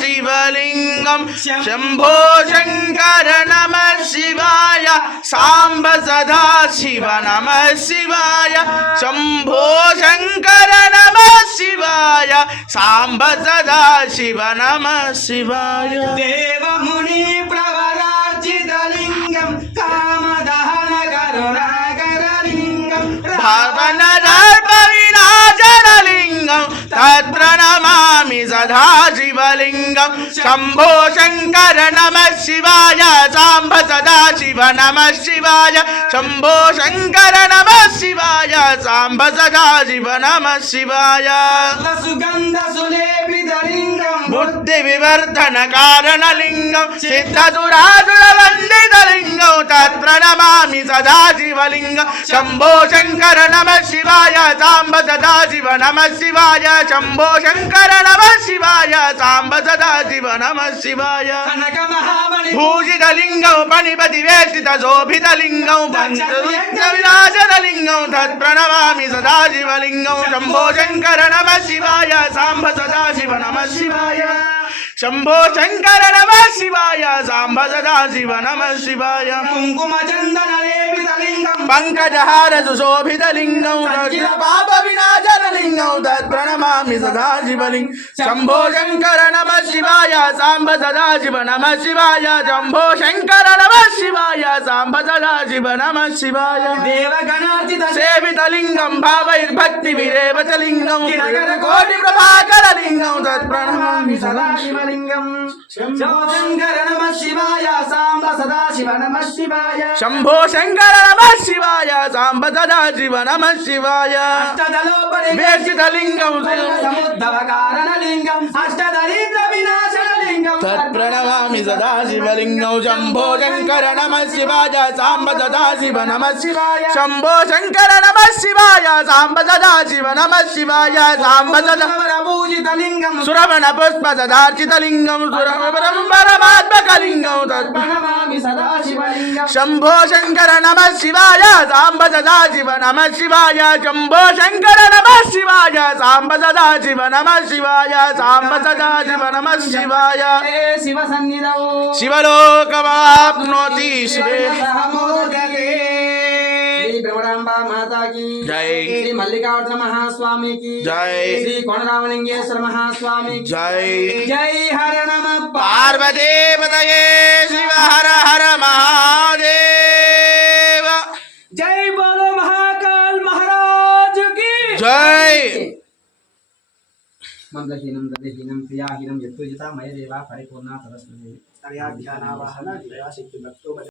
शिवलिंगम शंभो शंकर नमः शिवाय सांब सदा शिव नमः शिवाय शंभो शंकर नमः शिवाय सांब सदा शिव नमः शिवाय देव मुनि प्रवरार्चित लिंगम कामदहन करुणाकर लिंगम भावन विनाशन लिंगम तत्र नमामि सदा शिवलिंगम शंभो शंकर नमः शिवाय सांब सदा शिव नमः शिवाय शंभो शंकर नमः शिवाय सांब सदा शिव नमः शिवाय सुगंध सुलेपित लिंगम बुद्धि विवर्धन कारण लिंगम सिद्ध दुरासुर वंदित लिंगम तत्र नमामि सदा शिवलिंगम शंभो शंकर नमः शिवाय सांब सदा शिव नमः शिवाय शंभो शंकर नमः शिवाय सांब सदा शिव नमः शिवाय कनक महामणि भूषित लिंगम पणिपति वेष्टित शोभित लिंगम पंचरुद्र विनाशन लिंगम तत्प्रणमामि सदा शिवलिंगम शंभो शंकर नमः शिवाय सांब सदा शिव नमः शिवाय शंभो शंकर नमः शिवाय सांब सदा शिव नमः शिवाय कुंकुम चंदन लेपित लिंगम पंकजहार सुशोभित लिंगम पाप विनाशन लिंगम तत्प्रणमामि सदा शिवलिंग शंभो शंकर नमः शिवाय सांब सदा शिव नमः शिवाय शंभो शंकर नमः शिवाय सांब सदा शिव नमः शिवाय देवगणार्चित सेवित लिंगम भावैर्भक्ति विरेवच लिंगम कोटि प्रभाकर लिंगम तत्प्रणमामि सदा शिवलिंगम शंकर नमः शिवाय सांब सदा शिव नमः शिवाय शंभो शंकर नमः शिवाय सांब सदा शिव नमः शिवाय अष्टदलोपरि वेष्टित लिंगम समुद्धव कारण लिंगम अष्टदरिद्र विनाशन लिंगम तत्प्रणमामि सदा शिवलिंगम शंभो शंकर नमः शिवाय सांब सदा शिव नमः शिवाय शंभो शंकर नमः शिवाय सांब सदा शिव नमः शिवाय सांब सदा पूजित लिंगम सुरवण पुष्प सदार्चित लिंगम परमात्मक लिंगम प्रणमामि सदा शिवलिंगम शंभो शंकर नमः शिवाय सांब सदा शिव नमः शिवाय शंभो शंकर नमः शिवाय सांब सदा शिव नमः शिवाय सांब सदा शिव नमः शिवाय शिव सन्निधौ शिवलोकमाप्नोति शिवे श्री ब्रह्मरांबा माता की जय श्री मल्लिकार्जुन महास्वामी की जय श्री कोणरामलिंगेश्वर महास्वामी की जय जय हर नमः पार्वती पतये शिव हर हर महादेव जय बोलो महाकाल महाराज की जय मंत्रहीनं दधहीनं क्रियाहीनं यत्तुजिता मय देवा परिपूर्णा सरस्वती